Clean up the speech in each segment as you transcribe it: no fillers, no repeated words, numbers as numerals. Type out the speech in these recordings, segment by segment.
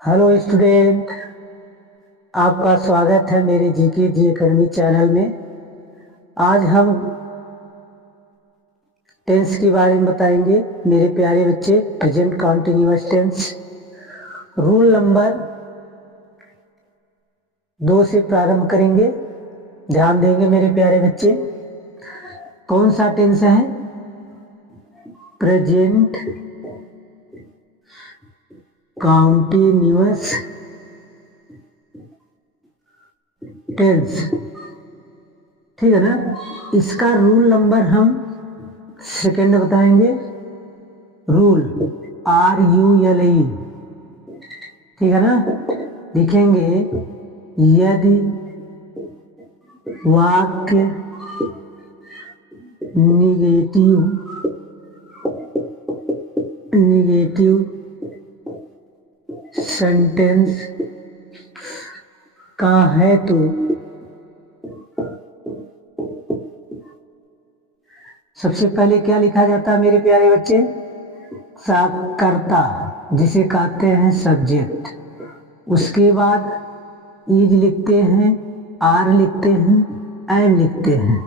Hello student, आपका स्वागत है मेरे जीके जी एकेडमी चैनल में। आज हम टेंस के बारे में बताएंगे मेरे प्यारे बच्चे। Present continuous tense rule number 2 से प्रारंभ करेंगे। ध्यान देंगे मेरे प्यारे बच्चे। कौन सा टेंस है? प्रेजेंट कॉन्टिन्यूअस टेंस, ठीक है ना। इसका रूल नंबर हम सेकंड बताएंगे। रूल RULE, ठीक है ना। लिखेंगे यदि वाक्य निगेटिव सेंटेंस का है तो सबसे पहले क्या लिखा जाता है मेरे प्यारे बच्चे? कर्ता, जिसे कहते हैं सब्जेक्ट। उसके बाद इज लिखते हैं, आर लिखते हैं, एम लिखते हैं।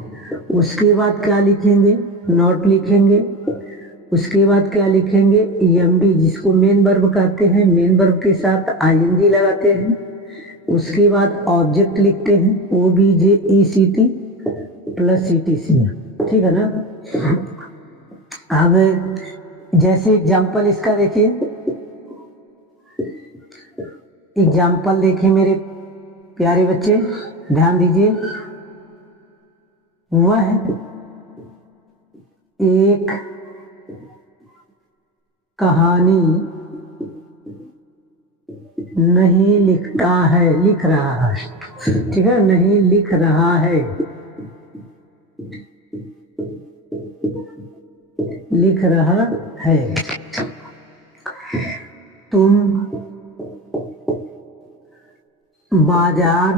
उसके बाद क्या लिखेंगे? नॉट लिखेंगे। उसके बाद क्या लिखेंगे? EMB, जिसको मेन वर्ब कहते हैं। मेन वर्ब के साथ ING लगाते हैं। उसके बाद ऑब्जेक्ट लिखते हैं, OBJECT प्लस CTC, ठीक है ना। अब जैसे एग्जाम्पल इसका देखिए, एग्जाम्पल देखिए मेरे प्यारे बच्चे, ध्यान दीजिए। वह एक कहानी नहीं लिखता है, लिख रहा है, ठीक है। नहीं लिख रहा है, लिख रहा है। तुम बाजार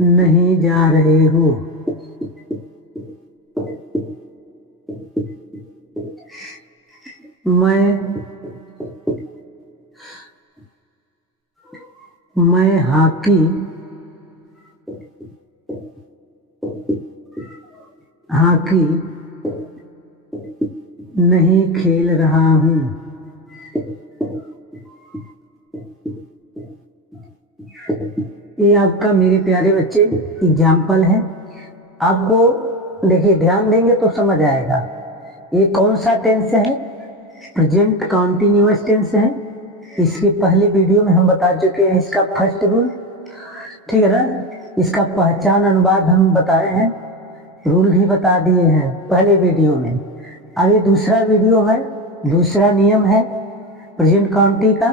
नहीं जा रहे हो। मैं हॉकी नहीं खेल रहा हूँ। ये आपका मेरे प्यारे बच्चे एग्जाम्पल है। आपको देखिए, ध्यान देंगे तो समझ आएगा ये कौन सा टेंस है। प्रेजेंट कॉन्टिन्यूअस टेंस है। इसके पहले वीडियो में हम बता चुके हैं इसका फर्स्ट रूल, ठीक है ना। इसका पहचान अनुवाद हम बताए हैं, रूल भी बता दिए हैं पहले वीडियो में। अब ये दूसरा वीडियो है, दूसरा नियम है प्रेजेंट काउंटी का।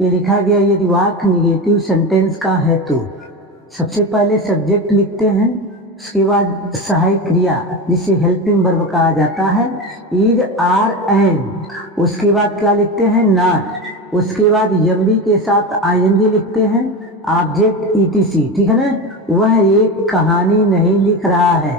ये लिखा गया यदि वाक्य निगेटिव सेंटेंस का है तो सबसे पहले सब्जेक्ट लिखते हैं। उसके बाद सहायक क्रिया, जिसे हेल्पिंग वर्ब कहा जाता है, इज, आर, एम। उसके बाद क्या लिखते हैं? नॉट। उसके बाद EMB के साथ ING लिखते हैं, ऑब्जेक्ट ETC, ठीक है ना। वह एक कहानी नहीं लिख रहा है।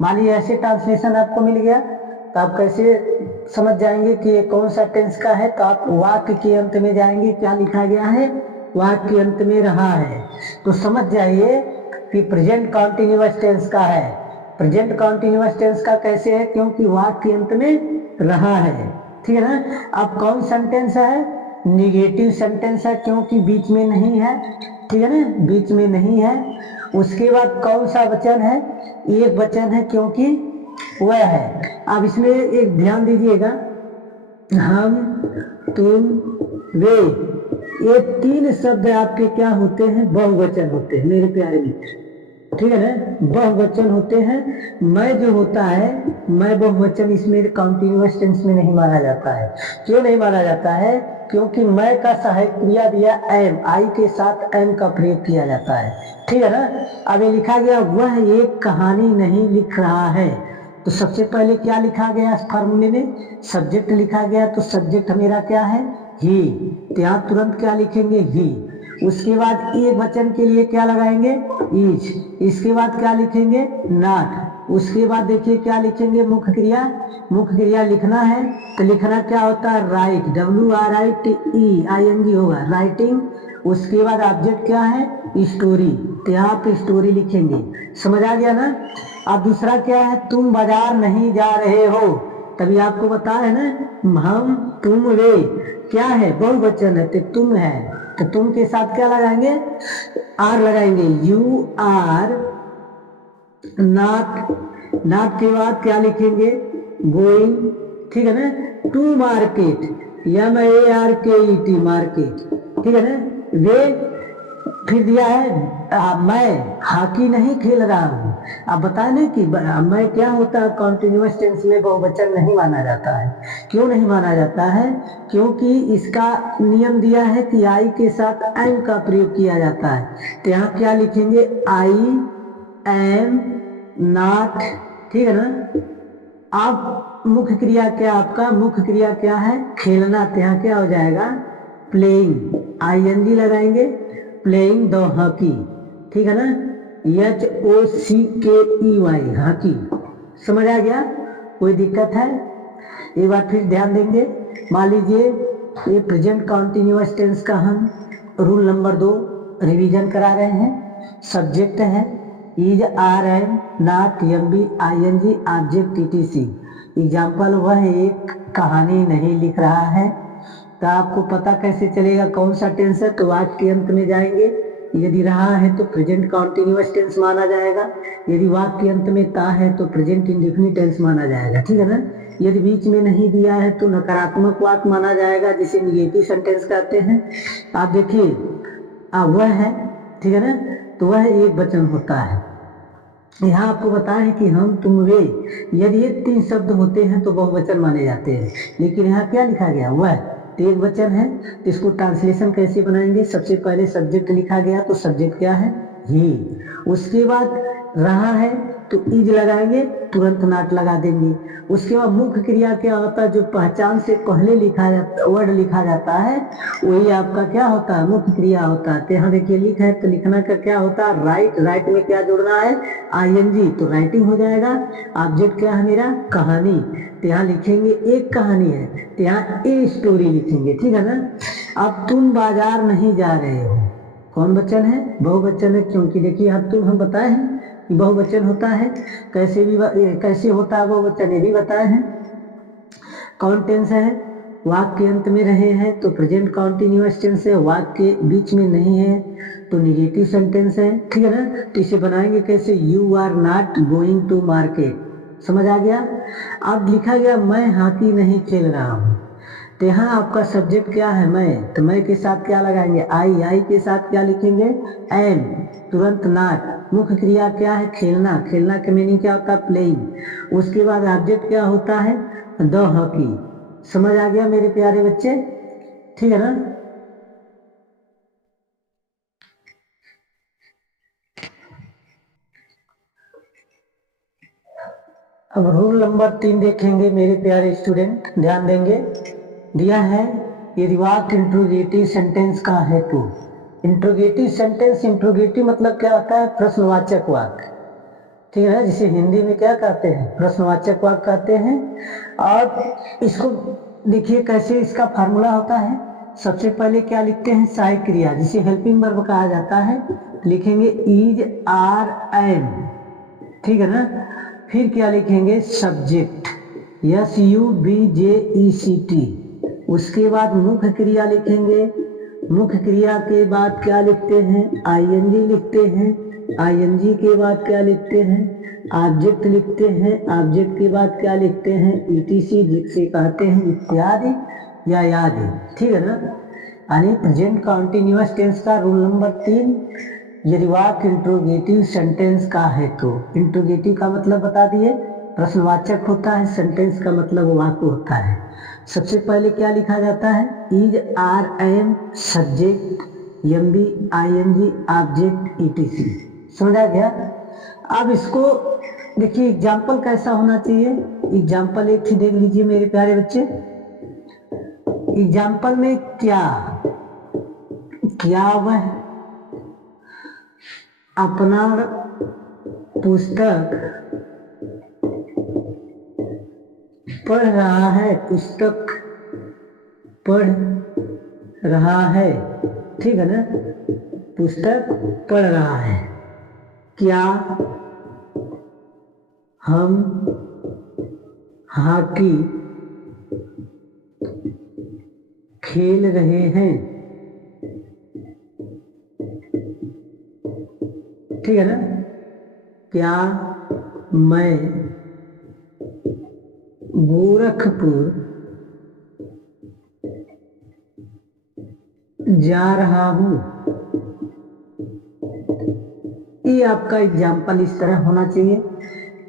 मान लीजिए ऐसे ट्रांसलेशन आपको मिल गया तो आप कैसे समझ जाएंगे कि ये कौन सा टेंस का है? तो आप वाक्य के अंत में जाएंगे, क्या लिखा गया है? वाक्य के अंत में रहा है, तो समझ जाइए कि प्रेजेंट कॉन्टिन्यूअस टेंस का है। प्रेजेंट कॉन्टिन्यूअस टेंस का कैसे है? क्योंकि वाक्य के अंत में रहा है, ठीक है ना। अब कौन सेंटेंस है? निगेटिव सेंटेंस है, क्योंकि बीच में नहीं है, ठीक है ना, बीच में नहीं है। उसके बाद कौन सा वचन है? एक वचन है, क्योंकि वह है। अब इसमें एक ध्यान दीजिएगा, हम, तुम, वे, ये 3 शब्द आपके क्या होते हैं? बहुवचन होते हैं मेरे प्यारे मित्र, ठीक है ना, बहुवचन होते हैं। मैं जो होता है, मैं बहुवचन इसमें कॉन्टिन्यूअस टेंस में नहीं माना जाता है। क्यों नहीं माना जाता है? क्योंकि मैं का सहायक क्रिया दिया एम, आई के साथ एम का प्रयोग किया जाता है, ठीक है ना। अब ये लिखा गया वह एक कहानी नहीं लिख रहा है, तो सबसे पहले क्या लिखा गया फॉर्मूले में? सब्जेक्ट लिखा गया, तो सब्जेक्ट मेरा क्या है? ही। तो यहाँ तुरंत क्या लिखेंगे? ही। उसके बाद एक वचन के लिए क्या लगाएंगे? इज। इसके बाद क्या लिखेंगे? नॉट। उसके बाद देखिए क्या लिखेंगे, मुख्य क्रिया। मुख्य क्रिया लिखना है तो लिखना क्या होता है, राइट, WRITE होगा, राइटिंग। उसके बाद ऑब्जेक्ट क्या है, स्टोरी, तो यहाँ पे स्टोरी लिखेंगे। समझ आ गया ना। अब दूसरा क्या है, तुम बाजार नहीं जा रहे हो, तभी आपको बता है ना, हम तुम वे क्या है, बहुवचन है, तो तुम है, तो तुम के साथ क्या लगाएंगे, आर लगाएंगे, यू आर नॉट। नॉट के बाद क्या लिखेंगे, गोइंग, ठीक है ना, टू मार्केट, MARKET, मार्केट, ठीक है ना। वे फिर दिया है मैं हॉकी नहीं खेल रहा हूँ। आप बताए ना कि मैं क्या होता है, कॉन्टिन्यूअस टेंस में बहुवचन नहीं माना जाता है। क्यों नहीं माना जाता है, क्योंकि इसका नियम दिया है कि आई के साथ एम का प्रयोग किया जाता है। तो यहाँ क्या लिखेंगे, आई एम नॉट, ठीक है ना। अब मुख्य क्रिया क्या, आपका मुख्य क्रिया क्या है, खेलना, तो यहाँ क्या हो जाएगा, प्लेइंग, ING लगाएंगे, प्लेइंग द हॉकी, ठीक है ना, HOCKEY, हॉकी। समझ आ गया, कोई दिक्कत है। एक बार फिर ध्यान देंगे, मान लीजिए ये प्रेजेंट कॉन्टिन्यूअस टेंस का हम रूल नंबर 2 रिवीजन करा रहे हैं। सब्जेक्ट है is, are am, not, MB, ING, object TTC। Example, वह एक कहानी नहीं लिख रहा है। तो आपको पता कैसे चलेगा कौन सा टेंस है, तो वाक्य के अंत में जाएंगे, यदि रहा है तो प्रेजेंट कॉन्टिन्यूअस टेंस माना जाएगा, यदि वाक्य के अंत में ता है तो प्रेजेंट इंडेफिनिट टेंस माना जाएगा, ठीक है ना। यदि बीच में नहीं दिया है तो नकारात्मक वाक्य माना जाएगा, जिसे निगेटिव सेंटेंस कहते हैं। आप देखिए, वह है, ठीक है ना, तो वह एक वचन होता है। यहाँ आपको बताएं कि हम तुम वे, यदि ये 3 शब्द होते हैं तो बहुवचन माने जाते हैं, लेकिन यहाँ क्या लिखा गया, वह, तो एक वचन है। तो इसको ट्रांसलेशन कैसे बनाएंगे, सबसे पहले सब्जेक्ट लिखा गया, तो सब्जेक्ट क्या है, ही। उसके बाद रहा है तो इज लगाएंगे, तुरंत नॉट लगा देंगे। उसके बाद मुख्य क्रिया क्या होता है, जो पहचान से पहले लिखा जाता, वर्ड लिखा जाता है, वही आपका क्या होता है, मुख्य क्रिया होता है। तो यहाँ देखिए लिख है, तो लिखना का क्या होता है, राइट, राइट में क्या जोड़ना है, ING, तो राइटिंग हो जाएगा। ऑब्जेक्ट क्या है मेरा, कहानी, तो यहाँ लिखेंगे एक कहानी है, तो यहाँ ए स्टोरी लिखेंगे, ठीक है ना। अब तुम बाजार नहीं जा रहे हो, कौन वचन है, बहुवचन है, क्योंकि देखिए यहाँ तुम हम बताए हैं कि बहुवचन होता है, कैसे होता है बहुवचन, ये भी बताए हैं। कौन टेंस है, वाक्य के अंत में रहे हैं तो प्रेजेंट कॉन्टिन्यूअस टेंस है, वाक्य के बीच में नहीं है तो निगेटिव सेंटेंस है, ठीक है ना। तो इसे बनाएंगे कैसे, you are not going to market. समझ आ गया। अब लिखा गया मैं हॉकी नहीं खेल रहा हूँ, तो यहाँ आपका सब्जेक्ट क्या है, मैं, तो मैं के साथ क्या लगाएंगे, आई के साथ क्या लिखेंगे, एम, तुरंत नॉट। मुख्य क्रिया क्या है, खेलना, खेलना का मीनिंग क्या होता है, प्लेइंग। उसके बाद ऑब्जेक्ट क्या होता है, द हॉकी। समझ आ गया मेरे प्यारे बच्चे, ठीक है ना। अब रूल नंबर 3 देखेंगे मेरे प्यारे स्टूडेंट, ध्यान देंगे। दिया है, यदि वाक्य इंट्रोगेटिव सेंटेंस का है तो, इंट्रोगेटिव सेंटेंस, इंट्रोगेटिव मतलब क्या होता है, प्रश्नवाचक वाक्य, ठीक है, जिसे हिंदी में क्या कहते हैं, प्रश्नवाचक वाक्य कहते हैं। और इसको देखिए कैसे इसका फार्मूला होता है। सबसे पहले क्या लिखते हैं, सहायक क्रिया, जिसे हेल्पिंग वर्ब कहा जाता है, लिखेंगे इज, आर, एम, ठीक है ना। फिर क्या लिखेंगे, सब्जेक्ट, SUBJECT। उसके बाद मुख्य क्रिया लिखेंगे, मुख्य क्रिया के बाद क्या लिखते हैं, ING लिखते हैं, ING के बाद क्या लिखते हैं, ऑब्जेक्ट लिखते हैं, ऑब्जेक्ट के बाद क्या लिखते हैं, ETC, जिसे कहते हैं इत्यादि या यादि, ठीक है ना। यानी प्रेजेंट कॉन्टिन्यूअस टेंस का रूल नंबर 3, यदि वाक्य इंट्रोगेटिव सेंटेंस का है तो, इंट्रोगेटिव का मतलब बता दिए, प्रश्नवाचक होता है, सेंटेंस का मतलब वाक्य होता है। सबसे पहले क्या लिखा जाता है, is, are, am, subject, MB, ING, object, ETC। समझ आ गया। अब इसको देखिए एग्जाम्पल कैसा होना चाहिए, एग्जाम्पल एक ही देख लीजिए मेरे प्यारे बच्चे। एग्जाम्पल में क्या, क्या वह अपना पुस्तक पढ़ रहा है, पुस्तक पढ़ रहा है, ठीक है ना, पुस्तक पढ़ रहा है। क्या हम हॉकी खेल रहे हैं, ठीक है ना। क्या मैं गोरखपुर जा रहा हूँ। ये आपका एग्जाम्पल इस तरह होना चाहिए।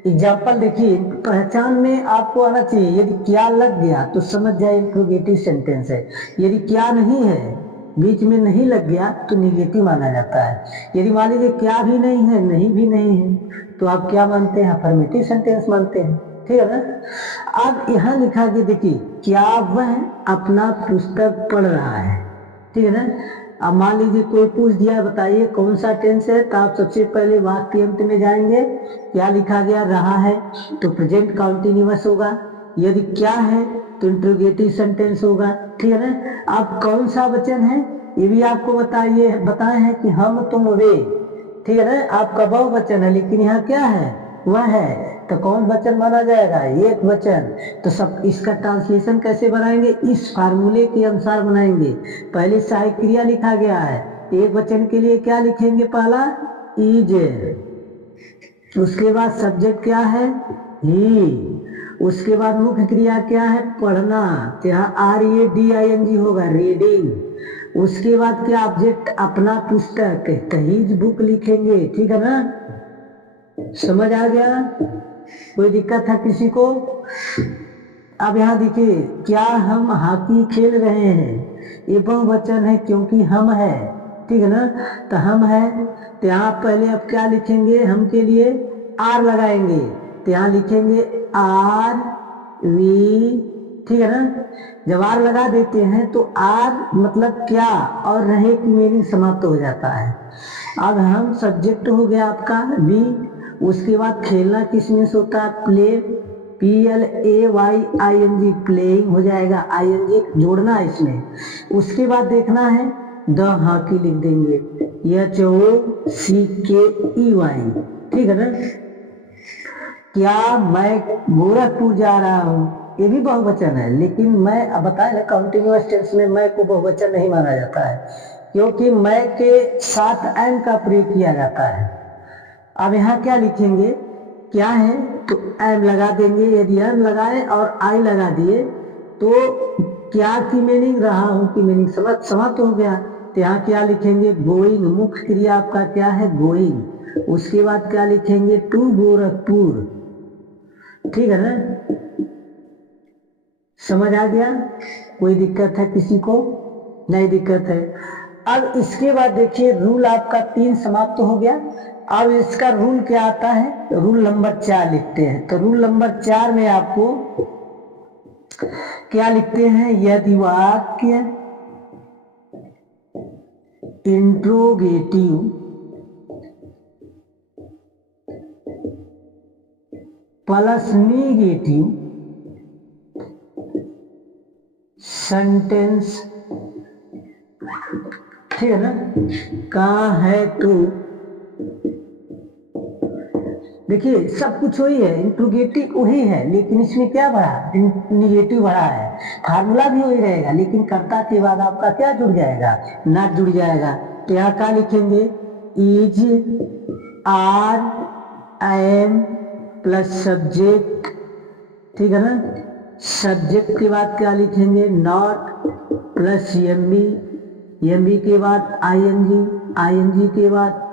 एग्जाम्पल देखिए, पहचान में आपको आना चाहिए। यदि क्या लग गया तो समझ जाए इंट्रोगेटिव सेंटेंस है। यदि क्या नहीं है, बीच में नहीं लग गया तो निगेटिव माना जाता है। यदि मान लीजिए क्या भी नहीं है, नहीं भी नहीं है, तो आप क्या मानते हैं? अफर्मेटिव सेंटेंस मानते हैं, ठीक है ना। अब यहाँ लिखा कि देखिए, क्या वह अपना पुस्तक पढ़ रहा है, ठीक है ना। अब मान लीजिए कोई पूछ दिया, बताइए कौन सा टेंस है, तो आप सबसे पहले वाक्य अंत में जाएंगे। क्या लिखा गया? रहा है, तो प्रेजेंट कंटीन्यूअस होगा। यदि क्या है तो इंट्रोगेटिव सेंटेंस होगा, ठीक है ना। अब कौन सा वचन है ये भी आपको बताए हैं कि हम तुम वे, ठीक है ना। आपका बहुवचन है, लेकिन यहाँ क्या है? वह है, तो कौन वचन माना जाएगा? एक वचन। तो सब इसका ट्रांसलेशन कैसे बनाएंगे? इस फार्मूले के अनुसार बनाएंगे। पहले सहायक क्रिया लिखा गया है, एक वचन के लिए क्या लिखेंगे? पहला इज, उसके बाद सब्जेक्ट क्या है? ही, उसके बाद मुख्य क्रिया क्या है? पढ़ना, तो यहाँ RADING होगा, रीडिंग। उसके बाद क्या? ऑब्जेक्ट अपना पुस्तक, हिज बुक लिखेंगे, ठीक है ना। समझ आ गया? कोई दिक्कत है किसी को? अब यहाँ देखिए, क्या हम हॉकी खेल रहे हैं, ये बहुवचन है क्योंकि हम है, ठीक है ना। तो हम है, तो यहाँ पहले अब क्या लिखेंगे? हम के लिए आर लगाएंगे, तो यहाँ लिखेंगे आर वी, ठीक है ना। जब आर लगा देते हैं तो आर मतलब क्या और रहे की मीनिंग समाप्त हो जाता है। अब हम सब्जेक्ट हो गया आपका वी, उसके बाद खेलना किस मीन्स होता है? प्ले, PLAYING, प्लेइंग हो जाएगा, ING जोड़ना है इसमें। उसके बाद देखना है द हॉकी लिख देंगे, HOCKEY, ठीक है ना। क्या मैं गोरखपुर जा रहा हूँ, ये भी बहुवचन है, लेकिन मैं अब बताए ना कंटिन्यूअस टेंस में मैं को बहुवचन नहीं माना जाता है, क्योंकि मैं के साथ एम का प्रयोग किया जाता है। अब यहाँ क्या लिखेंगे? क्या है तो एम लगा देंगे। यदि एम लगाए और आई लगा दिए तो क्या की मीनिंग, रहा हूं की मीनिंग समाप्त हो गया। तो यहाँ क्या लिखेंगे? गोइंग, मुख्य क्रिया आपका क्या है? गोइंग। उसके बाद क्या लिखेंगे? टू गोरखपुर, ठीक है ना। समझ आ गया? कोई दिक्कत है किसी को? नहीं दिक्कत है। अब इसके बाद देखिए, रूल आपका 3 समाप्त हो गया। अब इसका रूल क्या आता है? रूल नंबर 4 लिखते हैं। तो रूल नंबर 4 में आपको क्या लिखते हैं? यदि वाक्य इंट्रोगेटिव प्लस नेगेटिव सेंटेंस, ठीक है ना, कहा है तो देखिए सब कुछ वही है, इंट्रोगेटिव वही है, लेकिन इसमें क्या बढ़ा? निगेटिव बढ़ा है। फार्मूला भी वही रहेगा, लेकिन कर्ता के बाद आपका क्या जुड़ जाएगा? नॉट जुड़ जाएगा। तो यहाँ क्या लिखेंगे? Is, are, am plus subject, ठीक है ना। सब्जेक्ट के बाद क्या लिखेंगे? नॉट प्लस एमबी के बाद ING के बाद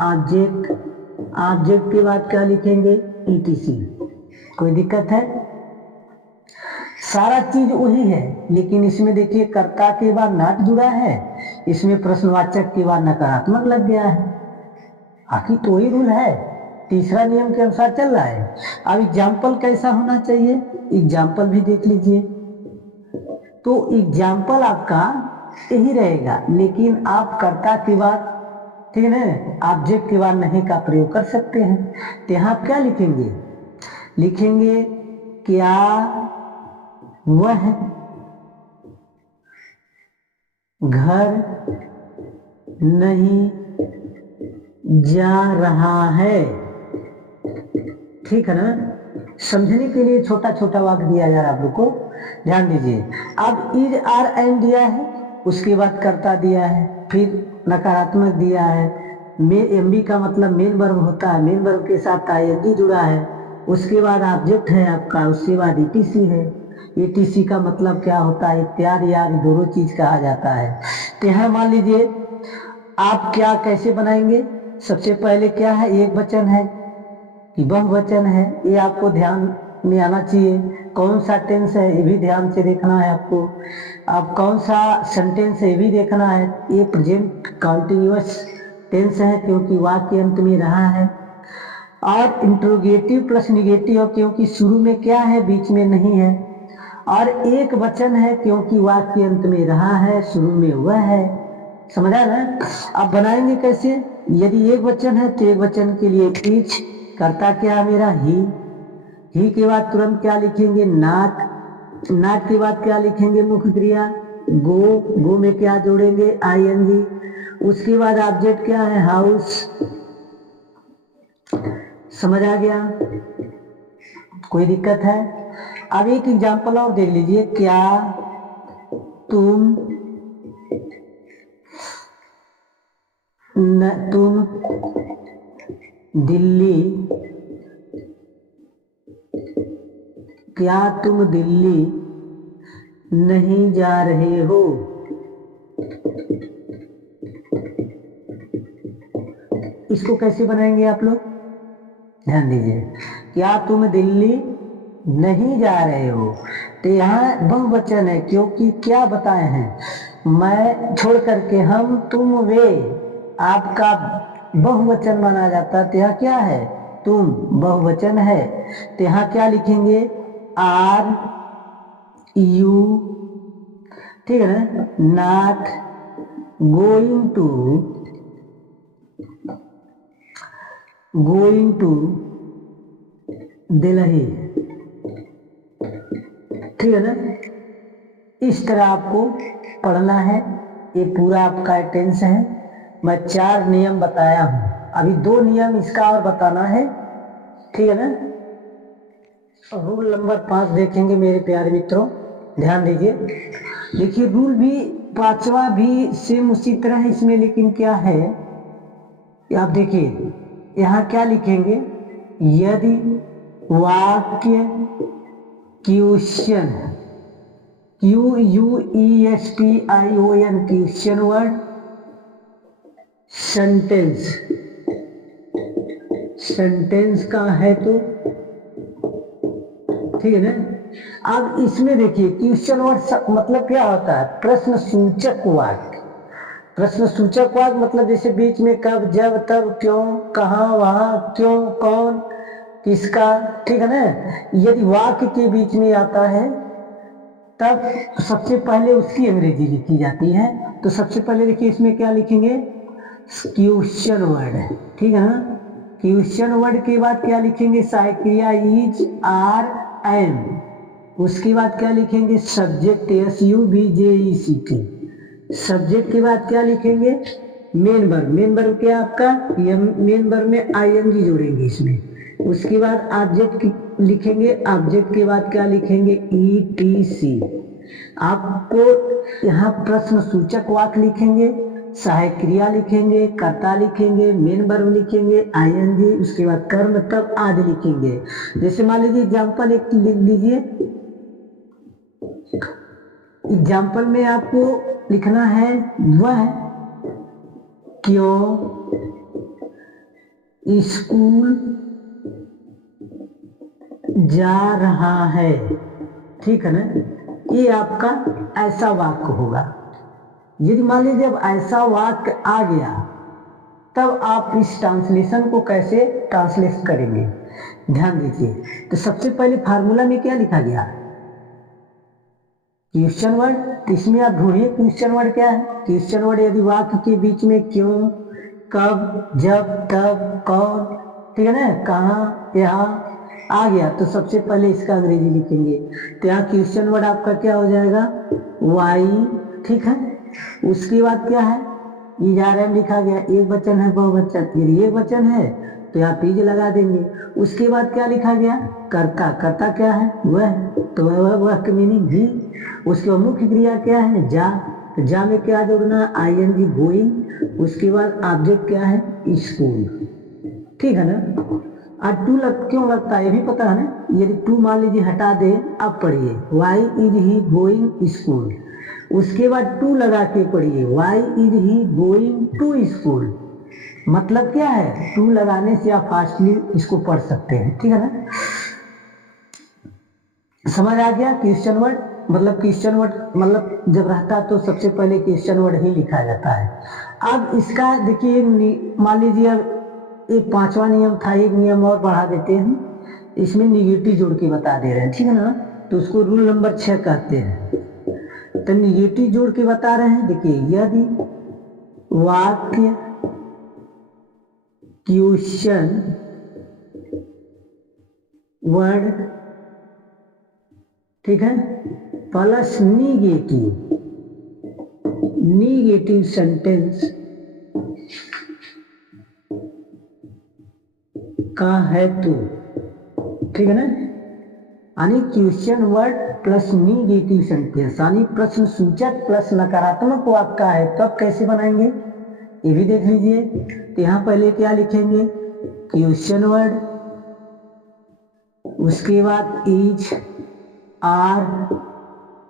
ऑब्जेक्ट के बाद क्या लिखेंगे? ETC। कोई दिक्कत है? सारा चीज वही है, लेकिन इसमें देखिए कर्ता के बाद नॉट जुड़ा है, इसमें प्रश्नवाचक के बाद नकारात्मक लग गया है। आखिर तो ही रूल है, तीसरा नियम के अनुसार चल रहा है। अब एग्जाम्पल कैसा होना चाहिए? एग्जाम्पल भी देख लीजिए। तो एग्जाम्पल आपका यही रहेगा, लेकिन आप कर्ता के बाद, ठीक है ना, ऑब्जेक्ट के बाद नहीं का प्रयोग कर सकते हैं। तो यहाँ क्या लिखेंगे? लिखेंगे क्या वह घर नहीं जा रहा है। ठीक है ना। समझने के लिए छोटा छोटा वाक्य दिया जा रहा है आप लोग को, ध्यान दीजिए। अब इज आर एंड दिया है, उसके बाद कर्ता दिया है, फिर नकारात्मक दिया है। एमबी का मतलब मेन वर्ब होता है, मेन वर्ब के साथ आईएनजी जुड़ा है, उसके बाद ऑब्जेक्ट है आपका, उसके बाद ईटीसी है। ईटीसी का मतलब क्या होता है, इत्यादि आदि दोनों चीज कहा जाता है। तो यहाँ मान लीजिए आप क्या कैसे बनाएंगे। सबसे पहले क्या है, एक वचन है कि बहुवचन है, ये आपको ध्यान में आना चाहिए। कौन सा टेंस है ये भी ध्यान से देखना है आपको। अब कौन सा सेंटेंस है ये भी देखना है। ये प्रेजेंट कंटिन्यूअस टेंस है क्योंकि वाक्य अंत में रहा है, और इंट्रोगेटिव प्लस निगेटिव क्योंकि शुरू में क्या है बीच में नहीं है, और एक वचन है क्योंकि वाक्य अंत में रहा है शुरू में वह है। समझा ना। अब बनाएंगे कैसे, यदि एक वचन है तो एक वचन के लिए इच, करता क्या है मेरा ही के बाद तुरंत क्या लिखेंगे नॉट, नॉट के बाद क्या लिखेंगे मुख्य क्रिया गो में क्या जोड़ेंगे आईएनजी, उसके बाद ऑब्जेक्ट क्या है हाउस। समझ आ गया, कोई दिक्कत है। अब एक एग्जांपल और देख लीजिए, क्या तुम दिल्ली, क्या तुम दिल्ली नहीं जा रहे हो। इसको कैसे बनाएंगे आप लोग, ध्यान दीजिए। क्या तुम दिल्ली नहीं जा रहे हो, तो यहाँ बहुवचन है क्योंकि क्या बताए हैं, मैं छोड़ करके हम तुम वे आपका बहुवचन माना जाता है। तो यहाँ क्या है, तुम बहुवचन है, तो यहाँ क्या लिखेंगे आर यू, ठीक है ना, नॉट गोइंग टू दिल्ली, ठीक है ना। इस तरह आपको पढ़ना है। ये पूरा आपका टेंस है। मैं 4 नियम बताया हूं, अभी 2 नियम इसका और बताना है, ठीक है ना। रूल नंबर 5 देखेंगे मेरे प्यारे मित्रों, ध्यान दीजिए। देखिए रूल भी 5वां भी सेम उसी तरह है इसमें, लेकिन क्या है आप देखिए यहाँ क्या लिखेंगे, यदि वाक्य question QUESTION question word sentence का है तो ठीक है ना। अब इसमें देखिए क्वेश्चन वर्ड मतलब क्या होता है, प्रश्न सूचक वाक्य। प्रश्न सूचक वाक्य मतलब जैसे बीच में कब, जब, तब, क्यों, कहाँ, वहां, क्यों, कौन, किसका, ठीक है ना। यदि वाक्य के बीच में आता है तब सबसे पहले उसकी अंग्रेजी लिखी जाती है। तो सबसे पहले देखिए इसमें क्या लिखेंगे, क्वेश्चन वर्ड, ठीक है ना। क्वेश्चन वर्ड के बाद क्या लिखेंगे, सहायक क्रिया इज, आर, एम। उसके बाद क्या लिखेंगे, सब्जेक्ट SUBJECT। सब्जेक्ट के बाद क्या लिखेंगे, मेन वर्ब। मेन वर्ब क्या आपका, मेन वर्ब में ING जोड़ेंगे इसमें। उसके बाद ऑब्जेक्ट लिखेंगे, ऑब्जेक्ट के बाद क्या लिखेंगे ETC। आपको यहाँ प्रश्न सूचक वाक्य लिखेंगे, सहायक क्रिया लिखेंगे, कर्ता लिखेंगे, मेन वर्ब लिखेंगे, ING, उसके बाद कर्म तब आदि लिखेंगे। जैसे मान लीजिए एग्जाम्पल एक लिख लीजिए। एग्जाम्पल में आपको लिखना है वह क्यों स्कूल जा रहा है, ठीक है ना। ये आपका ऐसा वाक्य होगा। यदि मान लीजिए अब ऐसा वाक्य आ गया तब आप इस ट्रांसलेशन को कैसे ट्रांसलेट करेंगे, ध्यान दीजिए। तो सबसे पहले फार्मूला में क्या लिखा गया, क्वेश्चन वर्ड। इसमें आप ढूंढिए क्वेश्चन वर्ड क्या है। क्वेश्चन वर्ड यदि वाक्य के बीच में क्यों, कब, जब, तब, कौन, ठीक है ना, कहाँ, यहाँ, आ गया तो सबसे पहले इसका अंग्रेजी लिखेंगे। तो यहाँ क्वेश्चन वर्ड आपका क्या हो जाएगा, वाई, ठीक है। उसके बाद क्या है, इजारम लिखा गया, एक वचन है बहुवचन, यदि एक वचन है तो यहाँ पीज लगा देंगे। उसके बाद क्या लिखा गया, कर्ता, कर्ता क्या है, वह, तो वह का मीनिंग भी। उसके बाद मुख्य क्रिया क्या है, जा, तो जा में क्या जोड़ना, आईएनजी गोइंग। उसके बाद ऑब्जेक्ट क्या है, स्कूल, ठीक है ना। आज टू क्यों लगता है ये भी पता है ना। यदि टू मान लीजिए हटा दे, अब पढ़िए Y is he going school. उसके बाद टू लगा के पढ़िए Y is he going to school. मतलब क्या है, टू लगाने से आप फास्टली इसको पढ़ सकते हैं, ठीक है ना। समझ आ गया। क्वेश्चन वर्ड मतलब क्वेश्चन वर्ड मतलब जब रहता है तो सबसे पहले क्वेश्चन वर्ड ही लिखा जाता है। अब इसका देखिए, मान लीजिए अब एक पांचवा नियम था, एक नियम और बढ़ा देते हैं, इसमें निगेटिव जोड़ के बता दे रहे हैं, ठीक है ना। तो उसको रूल नंबर 6 कहते हैं। तो निगेटिव जोड़ के बता रहे हैं, देखिए यदि वाक्य क्वेश्चन वर्ड, ठीक है, प्लस निगेटिव सेंटेंस का है तो, ठीक है ना। यानी question word plus negative sentence यानी प्रश्न सूचक प्लस नकारात्मक वाक्य का है, तब कैसे बनाएंगे ये भी देख लीजिए। तो यहाँ पहले क्या लिखेंगे, क्वेश्चन वर्ड, उसके बाद इज, आर,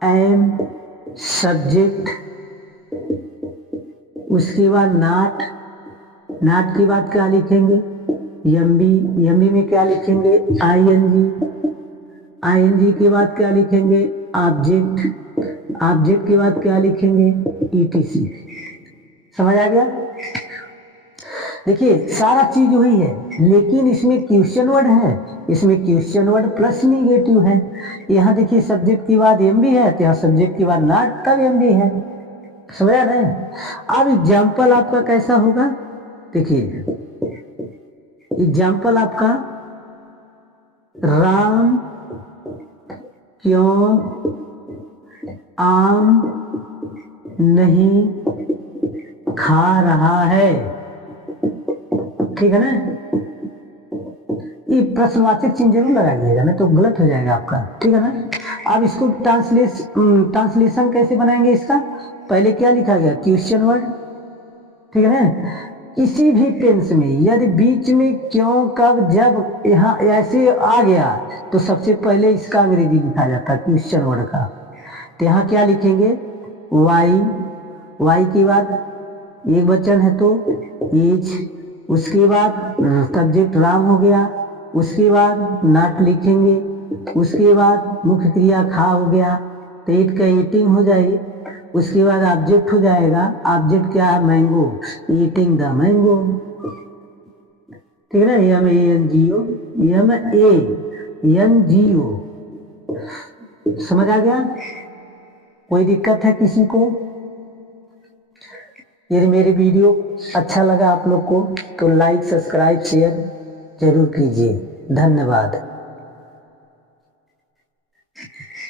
एम, सब्जेक्ट, उसके बाद नॉट, नॉट के बाद क्या लिखेंगे, एमबी, एमबी में क्या लिखेंगे, आईएनजी, आईएनजी के बाद क्या लिखेंगे, ऑब्जेक्ट, ऑब्जेक्ट के बाद क्या लिखेंगे, ईटीसी। समझ आ गया। देखिए सारा चीज वही है, लेकिन इसमें क्वेश्चन वर्ड है, इसमें क्वेश्चन वर्ड प्लस निगेटिव है। यहाँ देखिए सब्जेक्ट के बाद एमबी है, तो यहाँ सब्जेक्ट के बाद नॉट तब एमबी है। समझ आ रहा है। अब एग्जाम्पल आपका कैसा होगा, देखिए एग्जाम्पल आपका, राम क्यों आम नहीं खा रहा है, ठीक है ना। ये प्रश्नवाचक चिन्ह जरूर लगाइएगा, नहीं तो गलत हो जाएगा आपका, ठीक है ना। अब इसको ट्रांसलेशन कैसे बनाएंगे इसका, पहले क्या लिखा गया, क्वेश्चन वर्ड, ठीक है ना। किसी भी टेंस में यदि बीच में क्यों कब जब यहाँ ऐसे आ गया तो सबसे पहले इसका अंग्रेजी लिखा जाता है क्वेश्चन वर्ड का। तो यहाँ क्या लिखेंगे, वाई, वाई के बाद एक वचन है तो इज, उसके बाद सब्जेक्ट राम हो गया, उसके बाद नॉट लिखेंगे, उसके बाद मुख्य क्रिया खा हो गया, तो ईट का ईटिंग हो जाएगी। उसके बाद ऑब्जेक्ट हो जाएगा, ऑब्जेक्ट क्या है, मैंगो, ईटिंग द मैंगो, ठीक है ना। M A N G O, M A N G O. समझ आ गया। कोई दिक्कत है किसी को। यदि मेरी वीडियो अच्छा लगा आप लोग को तो लाइक सब्सक्राइब शेयर जरूर कीजिए। धन्यवाद।